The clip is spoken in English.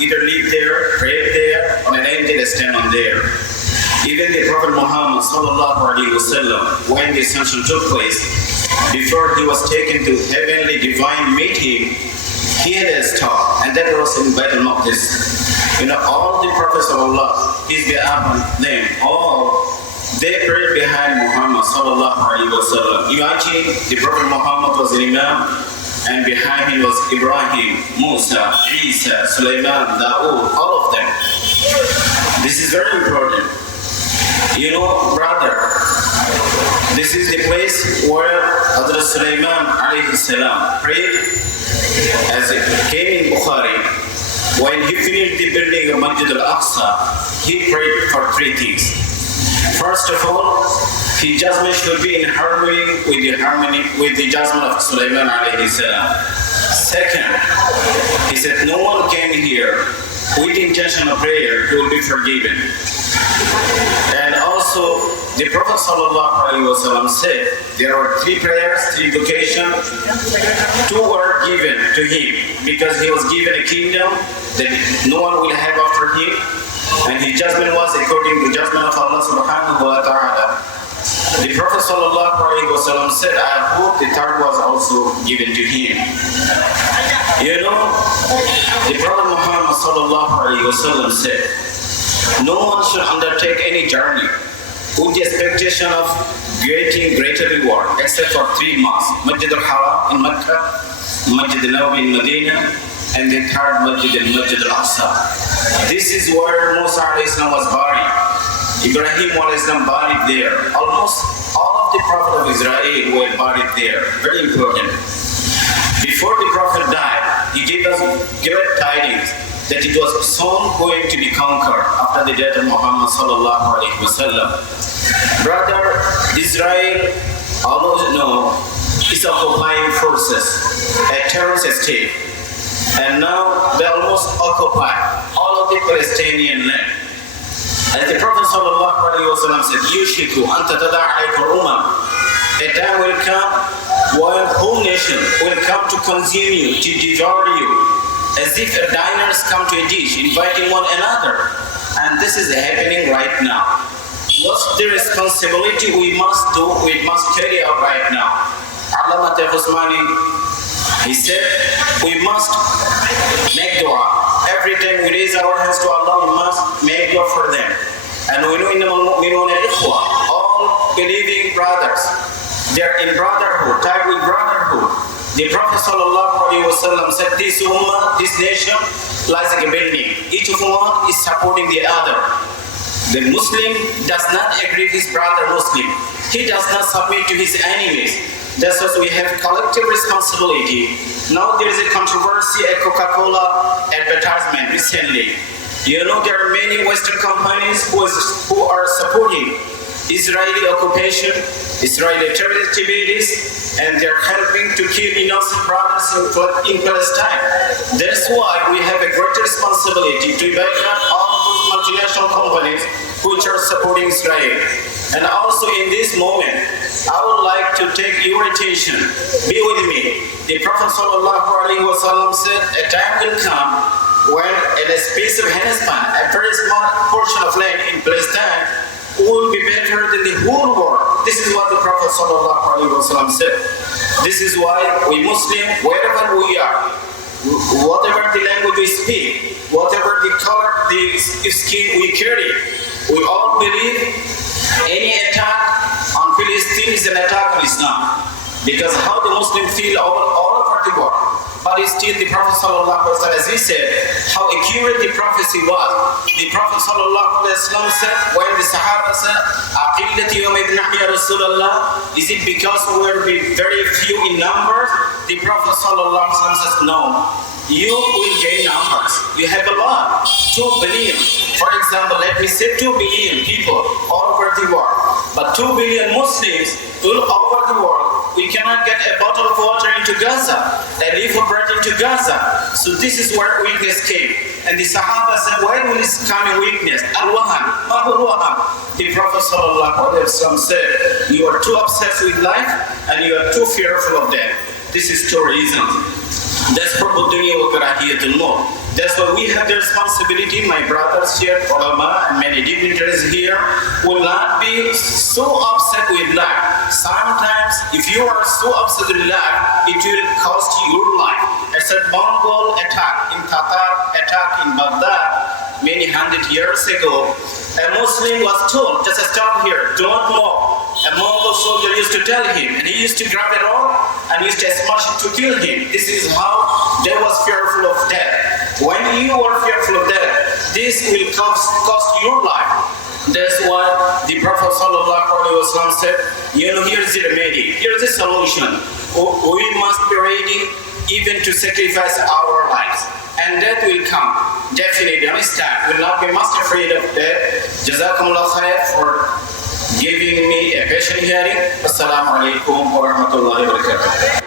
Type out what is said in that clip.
either live there, pray there, on an angel stand on there. Even the Prophet Muhammad sallallahu alaihi wasallam, when the ascension took place, before he was taken to heavenly divine meeting, he had a stop, and that was in Baitul Maqdis. You know, all the prophets of Allah, peace be upon them, all they prayed behind Muhammad sallallahu alaihi wasallam. Imagine the Prophet Muhammad was an imam, and behind him was Ibrahim, Musa, Isa, Sulaiman, Dawood, all of them. This is very important. You know, brother, this is the place where Hazrat Sulaiman alayhi salam prayed, as it came in Bukhari. When he finished the building of Masjid al-Aqsa, he prayed for three things. First of all, his judgment should be in harmony with the judgment of Sulaiman alayhi salam. Second, he said, no one came here with the intention of prayer, he will be forgiven. And also, the Prophet sallallahu alaihi wasallam said there are three prayers, three vocations. Two were given to him because he was given a kingdom that no one will have after him, and his judgment was according to the judgment of Allah subhanahu wa ta'ala. The Prophet sallallahu alaihi wasallam said, I hope the third was also given to him. You know, the Prophet Muhammad sallallahu alaihi wasallam said, no one should undertake any journey with the expectation of getting greater reward except for three mosques: Masjid al-Haram in Mecca, Masjid al-Nabawi in Medina, and the third Masjid al-Aqsa. This is where Musa alayhi salam was buried. Ibrahim alayhi salam buried there. Almost all of the Prophet of Israel were buried there. Very important. Before the Prophet died, he gave us great tidings that it was soon going to be conquered after the death of Muhammad sallallahu alaihi wasallam. Brother, Israel, almost is occupying forces, a terrorist state, and now they almost occupy all of the Palestinian land. As the Prophet sallallahu alaihi wasallam said, "Yushiku anta tada'aykum umam." A time will come when whole nation will come to consume you, to devour you, as if diners come to a dish, inviting one another. And this is happening right now. What's the responsibility we must do, we must carry out right now? Allama Usmani, he said, we must make dua. Every time we raise our hands to Allah, we must make dua for them. And we know all believing brothers, they are in brotherhood, tied with brotherhood. The Prophet ﷺ said, this ummah, this nation, lies like a building. Each of one is supporting the other. The Muslim does not agree with his brother Muslim. He does not submit to his enemies. That's why we have collective responsibility. Now there is a controversy at Coca-Cola advertisement recently. You know, there are many Western companies who are supporting Israeli occupation, Israeli terrorist activities, and they're helping to kill innocent brothers in Palestine. That's why we have a great responsibility to back up all those multinational companies which are supporting Israel. And also in this moment, I would like to take your attention. Be with me. The Prophet ﷺ said, a time will come when in a space of handspan, a very small portion of land in Palestine will be better than the whole world. This is what the Prophet ﷺ said. This is why we Muslims, wherever we are, whatever the language we speak, whatever the color, the skin we carry, we all believe any attack on Palestine is an attack on Islam. Because how the Muslims feel all over the world. But still the Prophet ﷺ, as he said, how accurate the prophecy was. The Prophet ﷺ said, when the Sahaba said, Aqillati yawmaidin ya Rasulullah, is it because we will be very few in numbers? The Prophet ﷺ says, no. You will gain numbers. You have a lot. 2 billion. For example, let me say 2 billion people all over the world. But 2 billion Muslims all over the world, we cannot get a bottle of water into Gaza, a leaf of bread into Gaza. So this is where weakness came. And the Sahaba said, where will this come in weakness? Al-Wahan. The Prophet ﷺ said, you are too obsessed with life and you are too fearful of death. This is 2 reasons. That's for dunya wa karahiyatul maut. That's why we have the responsibility, my brothers here, ulama, and many dignitaries here, will not be so upset with life. Sometimes, if you are so upset with life, it will cost you your life. It's a Mongol attack, in Tatar attack in Baghdad, many hundred years ago. A Muslim was told, just stop here, don't move. A Mongol soldier used to tell him, and he used to grab it all and used to smash it to kill him. This is how they was fearful of death. When you are fearful of death, this will cost your life. That's why the Prophet ﷺ said, here's the remedy, here's the solution. We must be ready even to sacrifice our lives. And death will come. Definitely, understand. Will not be much afraid of death. Jazakumullah khair for giving me a patient hearing. Assalamu alaikum wa rahmatullahi wa barakatuh.